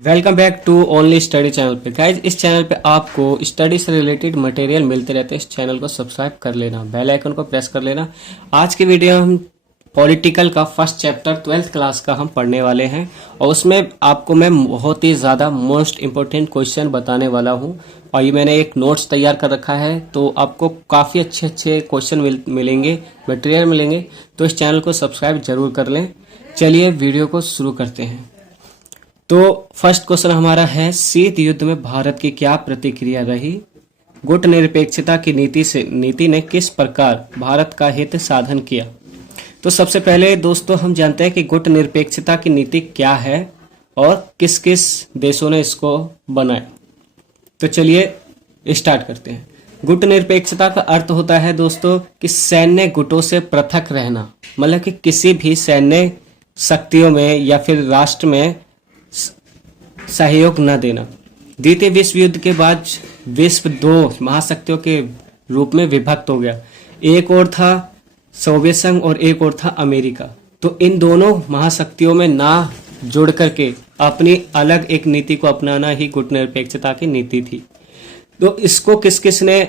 Welcome back to only study channel पे guys. इस channel पे आपको स्टडी से रिलेटेड मटेरियल मिलते रहते हैं। इस चैनल को सब्सक्राइब कर लेना, बेल आइकन को प्रेस कर लेना। आज की वीडियो हम पॉलिटिकल का फर्स्ट चैप्टर 12th क्लास का हम पढ़ने वाले हैं और उसमें आपको मैं बहुत ही ज़्यादा मोस्ट इम्पोर्टेंट क्वेश्चन बताने वाला हूँ। और ये मैंने एक नोट्स तैयार कर रखा है, तो आपको काफ़ी अच्छे अच्छे क्वेश्चन मिलेंगे, मटेरियल मिलेंगे। तो इस चैनल को सब्सक्राइब जरूर कर लें। चलिए वीडियो को शुरू करते हैं। तो फर्स्ट क्वेश्चन हमारा है, शीत युद्ध में भारत की क्या प्रतिक्रिया रही? गुट निरपेक्षता की नीति ने किस प्रकार भारत का हित साधन किया? तो सबसे पहले दोस्तों हम जानते हैं कि गुट निरपेक्षता की नीति क्या है और किस किस देशों ने इसको बनाया। तो चलिए स्टार्ट करते हैं। गुट निरपेक्षता का अर्थ होता है दोस्तों कि सैन्य गुटों से पृथक रहना, मतलब कि किसी भी सैन्य शक्तियों में या फिर राष्ट्र में सहयोग न देना। द्वितीय विश्व युद्ध के बाद विश्व दो महाशक्तियों के रूप में विभक्त हो गया। एक और था सोवियत संघ और एक और था अमेरिका। तो इन दोनों महाशक्तियों में ना जुड़ करके अपनी अलग एक नीति को अपनाना ही गुट निरपेक्षता की नीति थी। तो इसको किस किस ने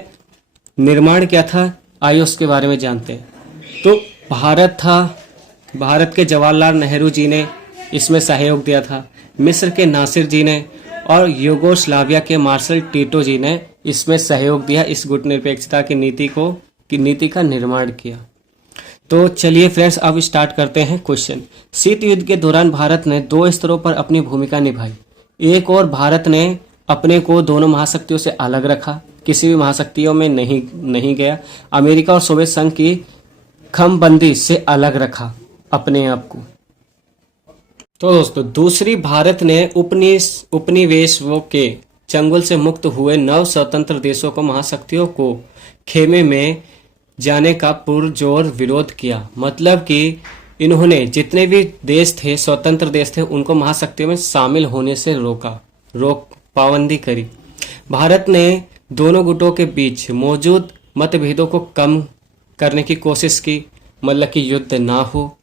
निर्माण किया था, आइए उसके बारे में जानते हैं। तो भारत था, भारत के जवाहरलाल नेहरू जी ने इसमें सहयोग दिया था। मिस्र के नासिर जी ने और यूगोस्लाविया के मार्शल टीटो जी ने इसमें सहयोग दिया, इस गुट निरपेक्षता की नीति का निर्माण किया। तो चलिए फ्रेंड्स अब स्टार्ट करते हैं क्वेश्चन। शीत युद्ध के दौरान भारत ने दो स्तरों पर अपनी भूमिका निभाई। एक और भारत ने अपने को दोनों महाशक्तियों से अलग रखा, किसी भी महाशक्तियों में नहीं गया। अमेरिका और सोवियत संघ की खमबंदी से अलग रखा अपने आप को। तो दोस्तों दूसरी, भारत ने उपनिवेशों के चंगुल से मुक्त हुए नव स्वतंत्र देशों को महाशक्तियों को खेमे में जाने का पुरजोर विरोध किया। मतलब कि इन्होंने जितने भी देश थे, स्वतंत्र देश थे, उनको महाशक्तियों में शामिल होने से पाबंदी करी। भारत ने दोनों गुटों के बीच मौजूद मतभेदों को कम करने की कोशिश की, मतलब कि युद्ध ना हो।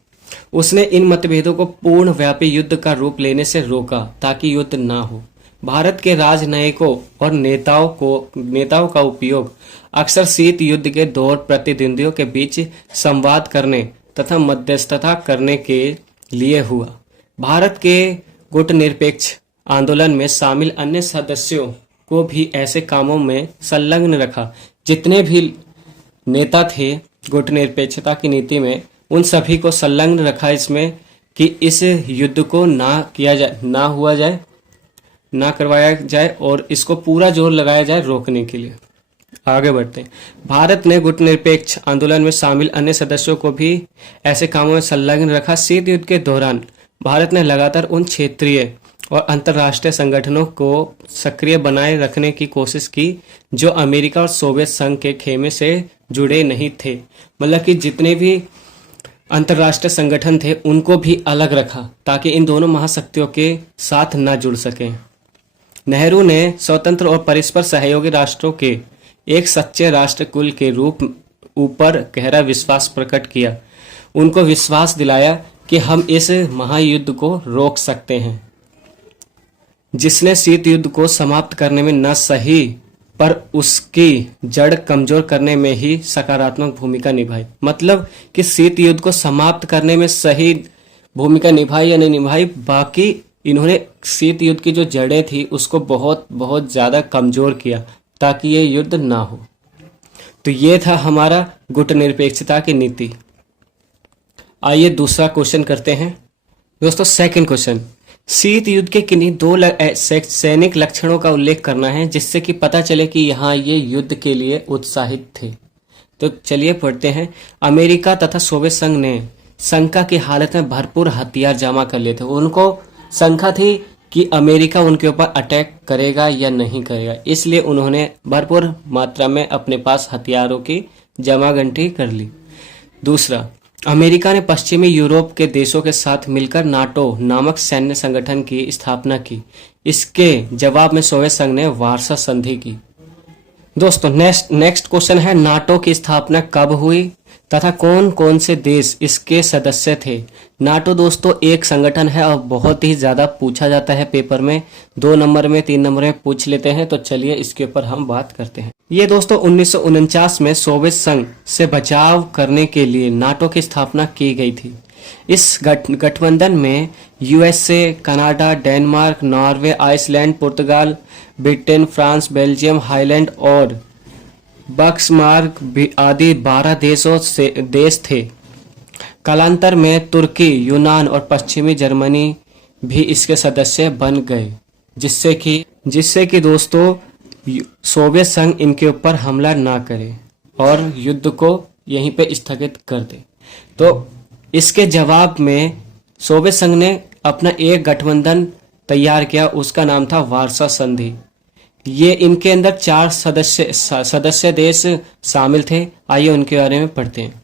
उसने इन मतभेदों को पूर्ण व्यापी युद्ध का रूप लेने से रोका ताकि युद्ध ना हो। भारत के राजनयिकों और नेताओं का उपयोग अक्सर शीत युद्ध के दौर प्रतिद्वंदियों के बीच संवाद करने तथा मध्यस्थता करने के लिए हुआ। भारत के गुट निरपेक्ष आंदोलन में शामिल अन्य सदस्यों को भी ऐसे कामों में संलग्न रखा। जितने भी नेता थे गुट निरपेक्षता की नीति में, उन सभी को संलग्न रखा इसमें कि इस युद्ध को ना करवाया जाए और इसको पूरा जोर लगाया जाए रोकने के लिए। आगे बढ़ते हैं। भारत ने गुट निरपेक्ष आंदोलन में शामिल अन्य सदस्यों को भी ऐसे कामों में संलग्न रखा। शीत युद्ध के दौरान भारत ने लगातार उन क्षेत्रीय और अंतर्राष्ट्रीय संगठनों को सक्रिय बनाए रखने की कोशिश की जो अमेरिका और सोवियत संघ के खेमे से जुड़े नहीं थे। मतलब कि जितने भी अंतर्राष्ट्रीय संगठन थे उनको भी अलग रखा ताकि इन दोनों महाशक्तियों के साथ न जुड़ सकें। नेहरू ने स्वतंत्र और परस्पर सहयोगी राष्ट्रों के एक सच्चे राष्ट्र कुल के रूप ऊपर गहरा विश्वास प्रकट किया। उनको विश्वास दिलाया कि हम इस महायुद्ध को रोक सकते हैं, जिसने शीत युद्ध को समाप्त करने में न सही पर उसकी जड़ कमजोर करने में ही सकारात्मक भूमिका निभाई। मतलब कि शीत युद्ध को समाप्त करने में सही भूमिका निभाई या नहीं निभाई, बाकी इन्होंने शीत युद्ध की जो जड़ें थी उसको बहुत बहुत ज्यादा कमजोर किया ताकि ये युद्ध ना हो। तो ये था हमारा गुट निरपेक्षता की नीति। आइए दूसरा क्वेश्चन करते हैं दोस्तों। सेकंड क्वेश्चन, शीत युद्ध के किन्हीं दो सैनिक लक्षणों का उल्लेख करना है जिससे कि पता चले कि यहाँ ये युद्ध के लिए उत्साहित थे। तो चलिए पढ़ते हैं। अमेरिका तथा सोवियत संघ ने शंका की हालत में भरपूर हथियार जमा कर लिए थे। उनको शंका थी कि अमेरिका उनके ऊपर अटैक करेगा या नहीं करेगा, इसलिए उन्होंने भरपूर मात्रा में अपने पास हथियारों की जमागंटी कर ली। दूसरा, अमेरिका ने पश्चिमी यूरोप के देशों के साथ मिलकर नाटो नामक सैन्य संगठन की स्थापना की। इसके जवाब में सोवियत संघ ने वार्सा संधि की। दोस्तों नेक्स्ट क्वेश्चन है, नाटो की स्थापना कब हुई? तथा कौन कौन से देश इसके सदस्य थे। नाटो दोस्तों एक संगठन है और बहुत ही ज्यादा पूछा जाता है पेपर में, 2 नंबर में 3 नंबर में पूछ लेते हैं। तो चलिए इसके ऊपर हम बात करते हैं। ये दोस्तों 1949 में सोवियत संघ से बचाव करने के लिए नाटो की स्थापना की गई थी। इस गठबंधन में USA, Canada, Denmark, Norway, Iceland, Portugal, Britain, France, Belgium, Highland और बक्समार्क आदि 12 देश थे। कालांतर में तुर्की, यूनान और पश्चिमी जर्मनी भी इसके सदस्य बन गए, जिससे कि दोस्तों सोवियत संघ इनके ऊपर हमला ना करे और युद्ध को यहीं पे स्थगित कर दे। तो इसके जवाब में सोवियत संघ ने अपना एक गठबंधन तैयार किया, उसका नाम था वार्सा संधि। ये इनके अंदर 4 सदस्य देश शामिल थे। आइए उनके बारे में पढ़ते हैं।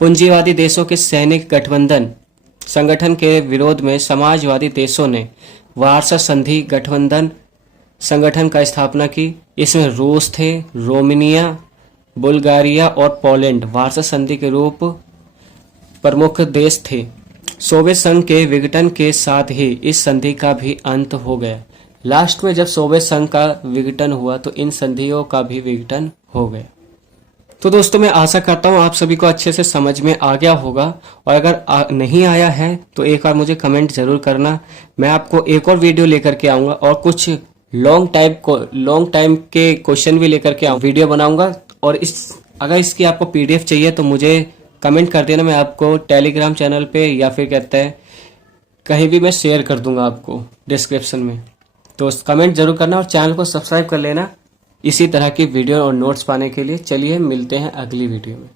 पूंजीवादी देशों के सैनिक गठबंधन संगठन के विरोध में समाजवादी देशों ने वार्सा संधि गठबंधन संगठन का स्थापना की। इसमें रूस थे, रोमानिया, बुल्गारिया और पोलैंड वार्सा संधि के रूप प्रमुख देश थे। सोवियत संघ के विघटन के साथ ही इस संधि का भी अंत हो गया। लास्ट में जब सोवियत संघ का विघटन हुआ तो इन संधियों का भी विघटन हो गया। तो दोस्तों मैं आशा करता हूँ आप सभी को अच्छे से समझ में आ गया होगा, और अगर नहीं आया है तो एक बार मुझे कमेंट जरूर करना। मैं आपको एक और वीडियो लेकर के आऊँगा और कुछ लॉन्ग टाइम के क्वेश्चन भी लेकर के वीडियो बनाऊंगा। और अगर इसकी आपको PDF चाहिए तो मुझे कमेंट कर देना, मैं आपको टेलीग्राम चैनल पे या फिर कहते हैं कहीं भी मैं शेयर कर दूंगा आपको डिस्क्रिप्शन में। तो कमेंट जरूर करना और चैनल को सब्सक्राइब कर लेना इसी तरह की वीडियो और नोट्स पाने के लिए। चलिए मिलते हैं अगली वीडियो में।